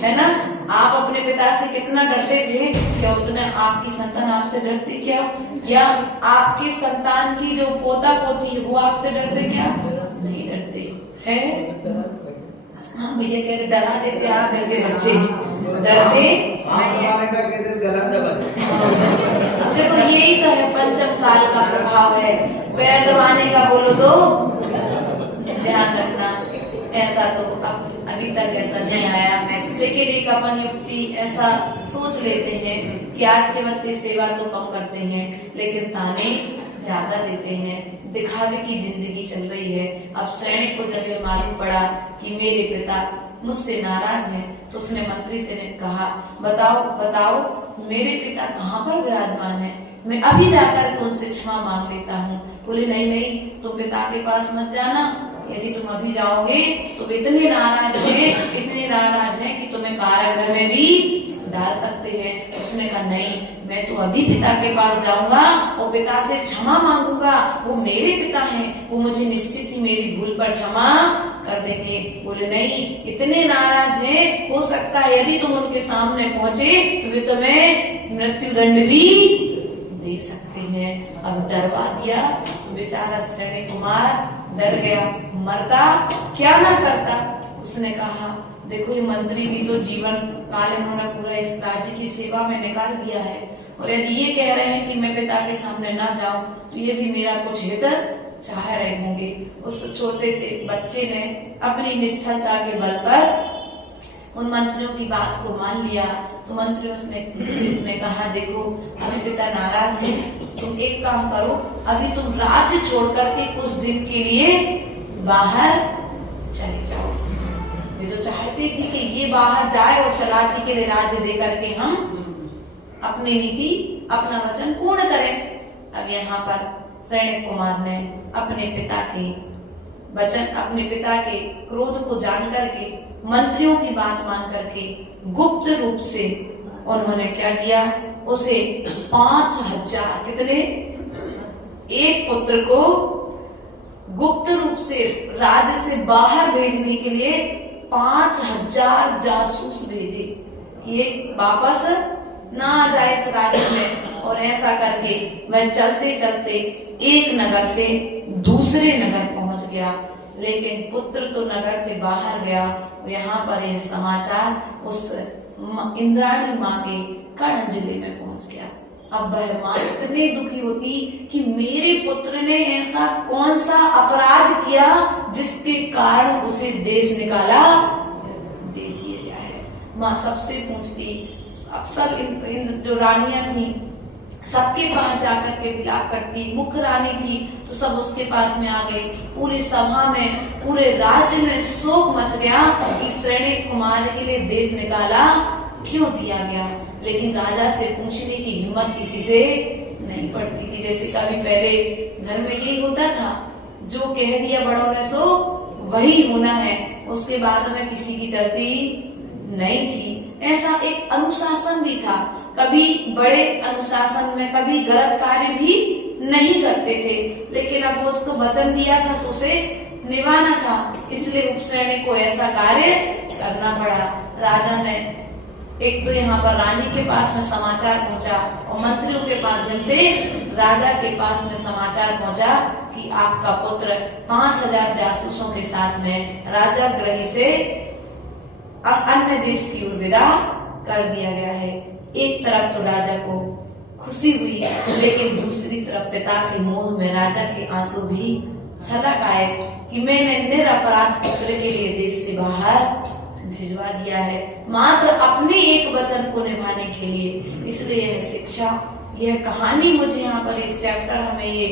है ना? आप अपने पिता से कितना डरते थे, क्या उतना आपकी संतान आपसे डरती क्या? या आपकी संतान की जो पोता पोती है वो आपसे डरते क्या? नहीं डरते है। हाँ भैया कह रहे डरा देते आज कल के बच्चे, डरते अब देखो यही तो है पंचम काल का प्रभाव है। पैर दबाने का बोलो तो ध्यान रखना, ऐसा तो अभी तक ऐसा नहीं आया, लेकिन एक अपन युक्ति ऐसा सोच लेते हैं कि आज के बच्चे सेवा तो कम करते हैं लेकिन ताने ज्यादा देते हैं, दिखावे की जिंदगी चल रही है। अब सैनिक को जब ये मालूम पड़ा कि मेरे पिता मुझसे नाराज हैं, तो उसने मंत्री से ने कहा बताओ बताओ मेरे पिता कहाँ पर विराजमान है, मैं अभी जाकर उनसे क्षमा मांग लेता हूँ। बोले नहीं नहीं, तुम पिता के पास मत जाना, यदि तुम अभी जाओगे तो वे इतने नाराज हैं कि तुम्हें कारागृह में भी डाल सकते हैं। उसने कहा नहीं, मैं तो अभी पिता के पास जाऊंगा और पिता से क्षमा मांगूंगा, वो मेरे पिता हैं, वो मुझे निश्चित ही मेरी भूल पर क्षमा कर देंगे। बोले नहीं, इतने नाराज हैं, हो सकता है यदि तुम उनके सामने पहुंचे तो वे तुम्हें मृत्यु दंड भी दे सकते हैं। अब डरवा दिया तो बेचारा श्रेणी कुमार डर गया, मरता क्या ना करता। उसने कहा देखो ये मंत्री भी तो जीवन काल इन्होंने पूरा इस राज्य की सेवा में निकाल दिया है, और यदि ये कह रहे हैं कि मैं पिता के सामने ना जाऊं तो ये भी मेरा कुछ हित चाह रहे होंगे। उस छोटे से बच्चे ने अपनी निश्चलता के बल पर उन मंत्रियों की बात को मान लिया। तो मंत्रियों ने कहा देखो अभी पिता नाराज है, तुम एक काम करो, अभी तुम राज्य छोड़ करके कुछ दिन के लिए बाहर चले जाओ। वे तो चाहते थे कि ये बाहर जाए और चलाकी के लिए राज्य दे करके हम अपनी नीति अपना वचन पूर्ण करें। अब यहाँ पर सैनिक कुमार ने अपने पिता के वचन, अपने पिता के क्रोध को जान करके, मंत्रियों की बात मान करके गुप्त रूप से उन्होंने क्या किया, उसे 5000 कितने एक पुत्र को गुप्त रूप से राज्य से बाहर भेजने के लिए 5000 जासूस भेजे कि ये वापस ना आ जाए इस राज्य में। और ऐसा करके वह चलते चलते एक नगर से दूसरे नगर पहुंच गया, लेकिन पुत्र तो नगर से बाहर गया। यहाँ पर यह समाचार उस इंद्राणी माँ के कर्ण जिले में पहुंच गया। अब वह माँ इतनी दुखी होती कि मेरे पुत्र ने ऐसा कौन सा अपराध किया जिसके कारण उसे देश निकाला दे दिया गया है। माँ सबसे पूछती, अब सब जो रानियां थी सबके पास जाकर के विलाप करती। मुख्य रानी थी तो सब उसके पास में आ गई। पूरी सभा में, पूरे राज्य में शोक मच गया कि श्रेणी कुमार के लिए देश निकाला क्यों दिया गया, लेकिन राजा से पूछने की हिम्मत किसी से नहीं पड़ती थी। जैसे कभी पहले घर में यही होता था, जो कह दिया बड़ों ने सो वही होना है, उसके बाद में किसी की चलती नहीं थी। ऐसा एक अनुशासन भी था, कभी बड़े अनुशासन में कभी गलत कार्य भी नहीं करते थे, लेकिन अब वो तो वचन दिया था सो उसे निभाना था, इसलिए उपश्रेणी को ऐसा कार्य करना पड़ा। राजा ने एक तो यहाँ पर रानी के पास में समाचार पहुंचा और मंत्रियों के माध्यम से राजा के पास में समाचार पहुंचा कि आपका पुत्र 5000 जासूसों के साथ में राजा गृह से अन्य देश की ओर विदा कर दिया गया है। एक तरफ तो राजा को खुशी हुई, लेकिन दूसरी तरफ पिता के मुंह में राजा के आंसू भी छलक आए कि मैंने निरपराध पुत्र के लिए देश से बाहर भिजवा दिया है, मात्र अपने एक वचन को निभाने के लिए। इसलिए यह शिक्षा, यह कहानी मुझे यहाँ पर इस चैप्टर हमें ये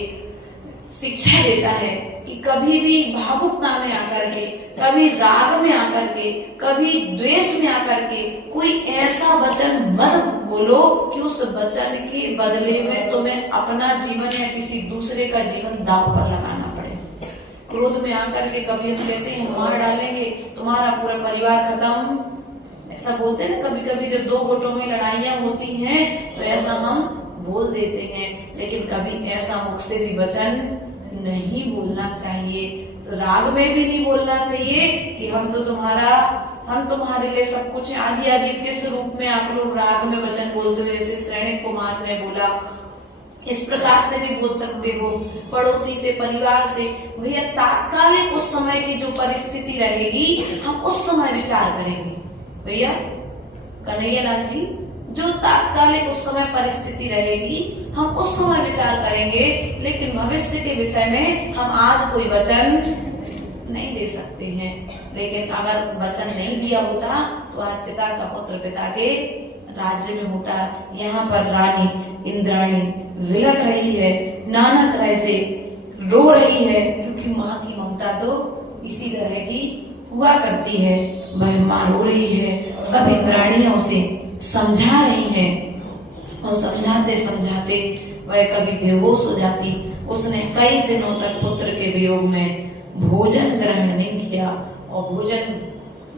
शिक्षा देता है कि कभी भी भावुकता में आकर के, कभी राग में आकर के, कभी द्वेष में आकर के कोई ऐसा वचन मत बोलो कि उस वचन के बदले में तुम्हें अपना जीवन या किसी दूसरे का जीवन दांव पर लगाना पड़े। क्रोध में आकर के कभी हम कहते हैं मार डालेंगे, तुम्हारा पूरा परिवार खत्म, ऐसा बोलते हैं ना। कभी कभी जब दो गुटों में लड़ाइयां होती हैं तो ऐसा हम बोल देते हैं, लेकिन कभी ऐसा मुख से भी वचन नहीं बोलना चाहिए। तो राग में भी नहीं बोलना चाहिए कि हम तुम्हारे लिए सब कुछ है। आदि आदि किस रूप में आप लोग राग में वचन बोलते हो, जैसे सैनिक कुमार ने बोला, इस प्रकार से भी बोल सकते हो। पड़ोसी से, परिवार से, भैया तात्कालिक उस समय की जो परिस्थिति रहेगी हम उस समय विचार करेंगे। भैया कन्हैया लाल जी, जो तात्कालिक उस समय परिस्थिति रहेगी हम उस समय विचार करेंगे, लेकिन भविष्य के विषय में हम आज कोई वचन नहीं दे सकते हैं। लेकिन अगर वचन नहीं दिया होता तो आज पिता का पुत्र पिता के राज्य में होता। यहाँ पर रानी इंद्राणी विलख रही है, नाना तरह से रो रही है, क्योंकि माँ की ममता तो इसी तरह की हुआ करती है। वह माँ रो रही है, सब इंद्राणियां उसे समझा रही हैं और समझाते समझाते वह कभी बेहोश हो जाती। उसने कई दिनों तक पुत्र के वियोग में भोजन ग्रहण नहीं किया, और भोजन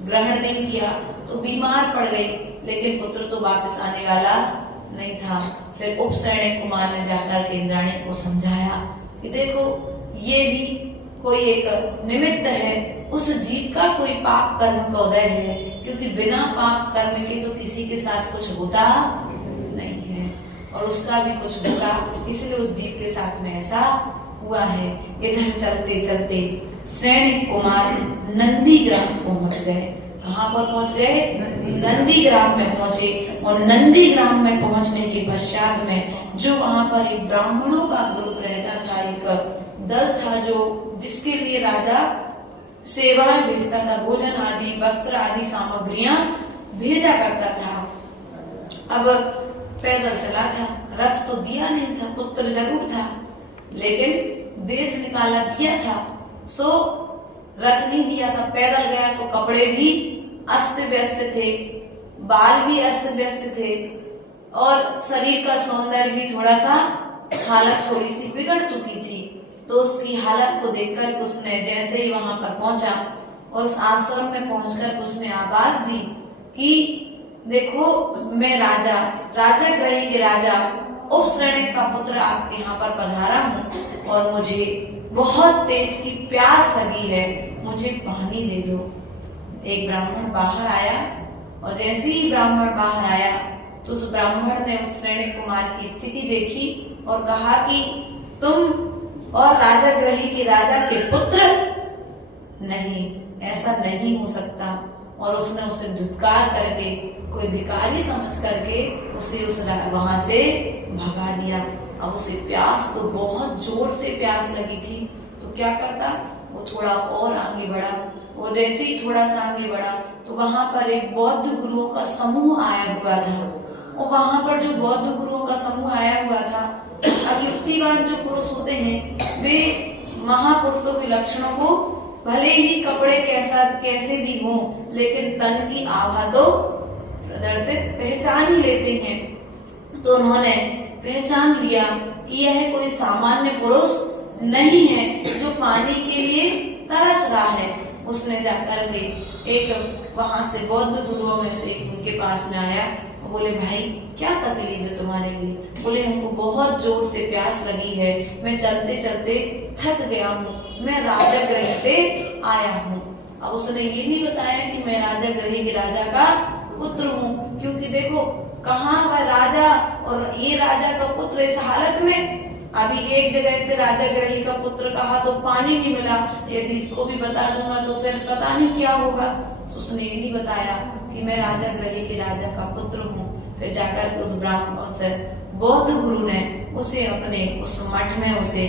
ग्रहण नहीं किया तो बीमार पड़ गई, लेकिन पुत्र तो वापस आने वाला नहीं था। फिर उपसैनिक कुमार ने जाकर के इंद्राणी को समझाया कि देखो ये भी कोई एक निमित्त है, उस जीव का कोई पाप कर्म का उदय है, क्योंकि बिना पाप कर्म के तो किसी के साथ कुछ होता नहीं है, और उसका भी कुछ होगा, इसलिए उस जीव के साथ में ऐसा हुआ है। इधर चलते चलते सैनिक कुमार नंदीग्राम पहुंच गए। कहाँ पर पहुंच गए? नंदीग्राम में पहुंचे। और नंदीग्राम में पहुंचने के पश्चात में जो वहां पर एक ब्राह्मणों का ग्रुप रहता था, एक दल था जो जिसके लिए राजा सेवाएं भेजता था, भोजन आदि, वस्त्र आदि सामग्रियां भेजा करता था। अब पैदल चला था, रथ तो दिया नहीं था, पुत्र जरूर था, लेकिन देश निकाला दिया था, सो रथ नहीं दिया था, पैदल गया। सो कपड़े भी अस्त व्यस्त थे, बाल भी अस्त व्यस्त थे, और शरीर का सौंदर्य भी थोड़ा सा, हालत थोड़ी सी बिगड़ चुकी थी। तो उसकी हालत को देखकर उसने जैसे ही वहां पर पहुंचा और उस आश्रम में पहुंचकर उसने आवाज दी कि देखो मैं राजा ग्रही के राजा उपसैनिक का पुत्र आपके यहाँ पर पधारा हूँ, और मुझे बहुत तेज की प्यास लगी है, मुझे पानी दे दो। एक ब्राह्मण बाहर आया, और जैसे ही ब्राह्मण बाहर आया तो उस ब्राह्मण ने उस सैनिक कुमार की स्थिति देखी और कहा कि तुम और राजा ग्रही के राजा के पुत्र नहीं, ऐसा नहीं हो सकता। और उसने उसे धुतकार करके, कोई भिखारी समझ करके उसे वहां से भगा दिया। अब उसे प्यास तो बहुत जोर से प्यास लगी थी, तो क्या करता, वो थोड़ा और आगे बढ़ा। और जैसे ही थोड़ा सा आगे बढ़ा तो वहां पर एक बौद्ध गुरुओं का समूह आया हुआ था, और वहां पर जो बौद्ध गुरुओं का समूह आया हुआ था, अब युक्तिवान जो पुरुष होते हैं वे महापुरुषों के लक्षणों को भले ही कपड़े कैसे भी हों, लेकिन तन की आभा तो प्रदर्शित पहचान ही लेते हैं। तो उन्होंने पहचान लिया कि यह कोई सामान्य पुरुष नहीं है जो पानी के लिए तरस रहा है। उसने जाकर के एक वहां से बौद्ध गुरुओं में से उनके पास में आया, बोले भाई क्या तकलीफ है तुम्हारे लिए? बोले हमको बहुत जोर से प्यास लगी है, मैं चलते चलते थक गया हूँ, मैं राजा ग्रही से आया हूँ। अब उसने ये नहीं बताया कि मैं राजा ग्रही के राजा का पुत्र हूँ, क्योंकि देखो कहाँ वह राजा और ये राजा का पुत्र इस हालत में। अभी एक जगह से राजा ग्रही का पुत्र कहा तो पानी नहीं मिला, यदि इसको भी बता दूंगा तो फिर पता नहीं क्या होगा। तो उसने ये नहीं बताया कि मैं राजा ग्रही के राजा का पुत्र हूँ। फिर जाकर उस ब्राह्मण से बौद्ध गुरु ने उसे अपने उस मठ में उसे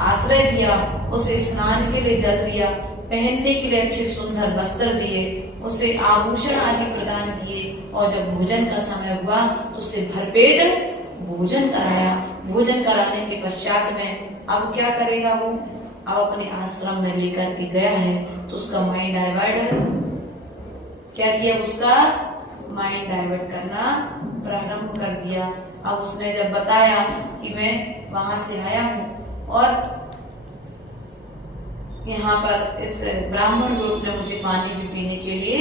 आश्रय दिया, उसे स्नान के लिए जल दिया, पहनने के लिए अच्छे सुंदर वस्त्र दिए, उसे आभूषण आदि प्रदान किए, और जब भोजन का समय हुआ तो उसे भरपेट भोजन कराया। भोजन कराने के पश्चात में अब क्या करेगा वो? अब अपने आश्रम में लेकर के गया है तो उसका माइंड डाइवर्ट क्या किया, उसका माइंड डाइवर्ट करना प्रारंभ कर दिया। अब उसने जब बताया कि मैं वहां से आया हूँ और यहाँ पर इस ब्राह्मण लोग ने मुझे पानी भी पीने के लिए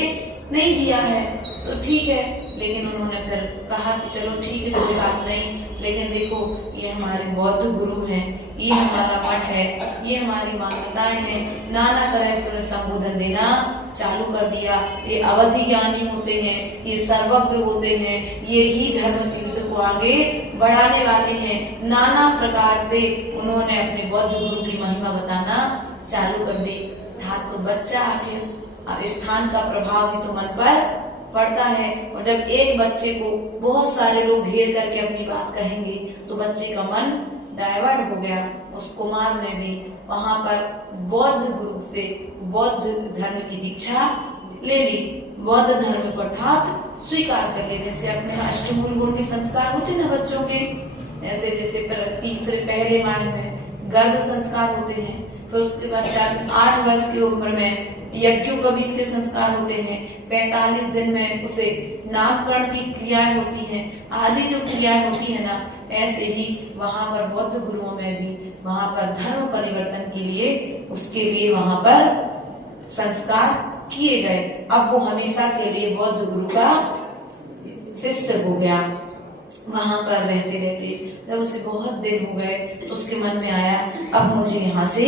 नहीं दिया है, तो ठीक है। लेकिन उन्होंने फिर कहा कि चलो ठीक है, कोई बात नहीं, लेकिन देखो ये हमारे बौद्ध गुरु हैं, ये हमारा मठ है, ये हमारी मान्यताएं हैं। नाना तरह से उन्हें संबोधन देना चालू कर दिया। ये अवधि ज्ञानी होते हैं, ये सर्वज्ञ होते हैं, ये ही धर्म तीर्थ को आगे बढ़ाने वाले हैं। नाना प्रकार से उन्होंने अपने बौद्ध गुरु की महिमा बताना चालू कर दी। था तो बच्चा, आखिर अब स्थान का प्रभाव भी तो मन पर पड़ता है, और जब एक बच्चे को बहुत सारे लोग घेर करके अपनी बात कहेंगे तो बच्चे का मन डाइवर्ट हो गया। उस कुमार ने भी वहां पर बौद्ध गुरु से बौद्ध धर्म की दीक्षा ले ली, बौद्ध धर्म को अर्थात स्वीकार कर ले। जैसे अपने अष्टमूल गुण के संस्कार होते ना बच्चों के, ऐसे जैसे तीसरे पहले माह में गर्भ संस्कार होते हैं, फिर उसके पश्चात 8 वर्ष की उम्र में यज्ञोपवीत के संस्कार होते हैं, 45 दिन में उसे नामकरण की क्रियाएं होती हैं, आदि जो क्रियाएं होती है ना, ऐसे ही वहां पर बौद्ध गुरुओं में भी वहां पर धर्म परिवर्तन के लिए उसके लिए वहां पर संस्कार किए गए। अब वो हमेशा के लिए बौद्ध गुरु का शिष्य हो गया। वहां पर रहते रहते जब उसे बहुत दिन हो गए तो उसके मन में आया अब मुझे यहाँ से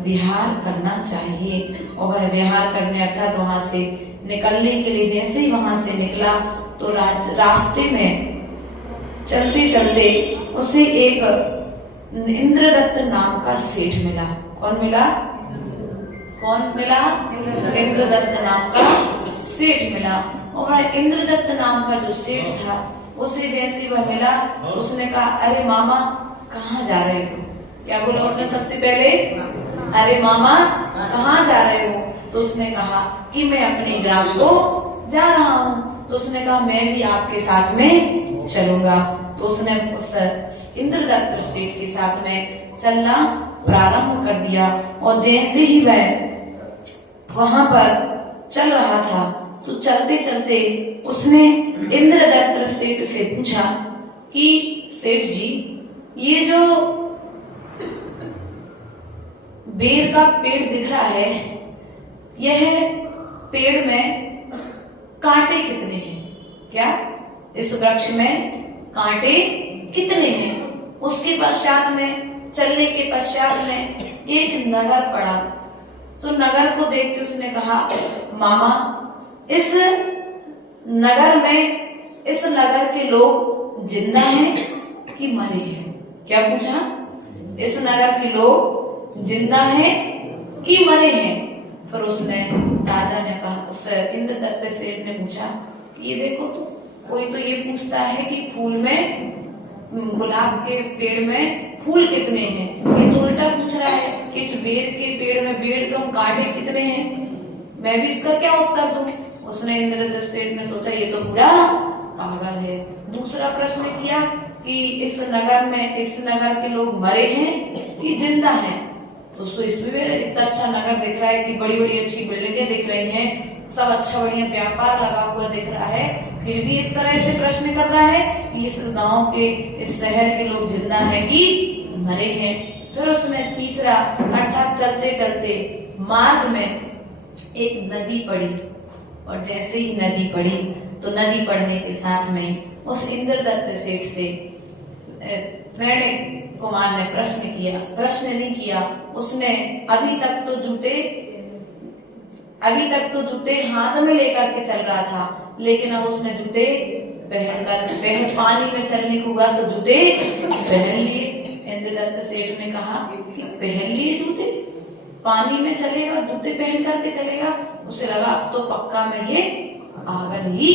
विहार करना चाहिए। और वह विहार करने अर्थात वहां से निकलने के लिए जैसे ही वहां से निकला तो रास्ते में चलते चलते उसे एक इंद्रदत्त नाम का सेठ मिला। कौन मिला? कौन मिला? इंद्रदत्त नाम का सेठ मिला। और इंद्रदत्त नाम का जो सेठ था उसे जैसे वह मिला तो उसने कहा अरे मामा कहाँ जा रहे हो? क्या बोला उसने सबसे पहले? अरे मामा कहाँ जा रहे हो? तो उसने कहा कि मैं अपने ग्राम को जा रहा हूँ। तो उसने कहा मैं भी आपके साथ में चलूंगा। तो उसने उस इंद्रदत्त सेठ के साथ में चलना प्रारंभ कर दिया। और जैसे ही वह वहां पर चल रहा था तो चलते चलते उसने इंद्रदत्त सेठ से पूछा कि सेठ जी ये जो बेर का पेड़ दिख रहा है यह पेड़ में कांटे कितने हैं? क्या इस वृक्ष में कांटे कितने हैं? उसके पश्चात में चलने के पश्चात में एक नगर पड़ा। तो नगर को देखते उसने कहा मामा इस नगर के लोग जिंदा हैं कि मरे हैं? क्या पूछा? इस नगर के लोग जिंदा हैं कि मरे हैं? फिर उसने राजा ने कहा, उस इंद्रदत्त सेठ ने पूछा ये देखो तो कोई तो ये पूछता है कि फूल में गुलाब के पेड़ में फूल कितने हैं, ये तो उल्टा पूछ रहा है कि इस बेर के पेड़ में बेर कम कांटे कितने हैं, मैं भी इसका क्या उत्तर दूं? उसने इंद्रदत्त सेठ ने सोचा ये तो पूरा पागल है। दूसरा प्रश्न किया कि इस नगर के लोग मरे हैं कि जिंदा हैं? तो इसमें भी इतना अच्छा नगर दिख रहा है, इतनी बड़ी बड़ी अच्छी बिल्डिंगें दिख रही हैं, सब अच्छा बढ़िया व्यापार लगा हुआ दिख रहा है, फिर भी इस तरह से प्रश्न कर रहा है कि इस गांव के इस शहर के लोग जिंदा है कि मरे हैं? फिर उसमें तीसरा अर्थात चलते चलते मार्ग में एक नदी पड़ी। और जैसे ही नदी पड़ी तो नदी पड़ने के साथ में उस इंद्रदत्त सेठ से कुमार ने प्रश्न नहीं किया। उसने अभी तक तो जूते हाथ में लेकर के चल रहा था, लेकिन अब उसने जूते पहन पानी में चलने को हुआ तो जूते पहन लिए। इंद्रदत्त सेठ ने कहा कि पहन लिए जूते, पानी में चलेगा जूते पहन करके चलेगा? उसे लगा अब तो पक्का में ये पागल ही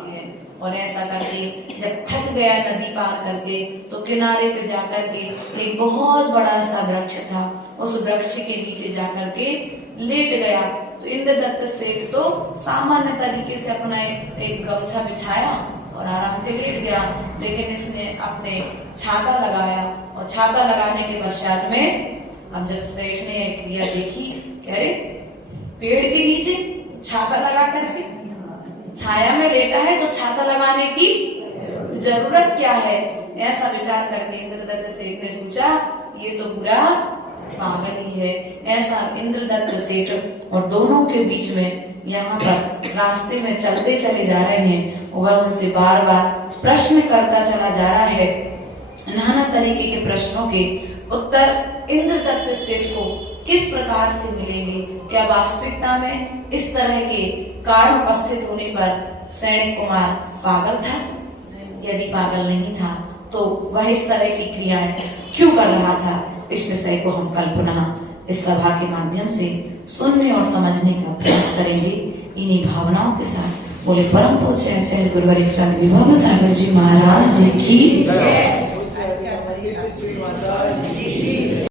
है। और ऐसा करके जब थक गया नदी पार करके तो किनारे पे जाकर के एक बहुत बड़ा सा वृक्ष था, उस वृक्ष के नीचे जाकर के लेट गया। तो इंद्रदत्त सेठ तो सामान्य तरीके से अपना एक गमछा बिछाया और आराम से लेट गया, लेकिन इसने अपने छाता लगाया और छाता लगाने के पश्चात में अब जब सेठ ने क्रिया देखी, कह रहे पेड़ के नीचे छाता लगा करके छाया में लेटा है तो छाता लगाने की जरूरत क्या है, ऐसा विचार करके इंद्रदत्त सेठ ने सोचा ये तो पूरा पागल ही है। ऐसा इंद्रदत्त सेठ और दोनों के बीच में यहाँ पर रास्ते में चलते चले जा रहे हैं। वह उनसे बार बार प्रश्न करता चला जा रहा है। नाना तरीके के प्रश्नों के उत्तर इंद्रदत्त सेठ को किस प्रकार से मिलेंगे? क्या वास्तविकता में इस तरह के कारण उपस्थित होने पर सैनिक कुमार पागल था? यदि पागल नहीं था तो वह इस तरह की क्रियाएं क्यों कर रहा था? इस विषय को हम कल पुनः इस सभा के माध्यम से सुनने और समझने का प्रयास करेंगे। इन्हीं भावनाओं के साथ बोले परम पूज्य गुरुवर स्वामी विभव सागर जी महाराज की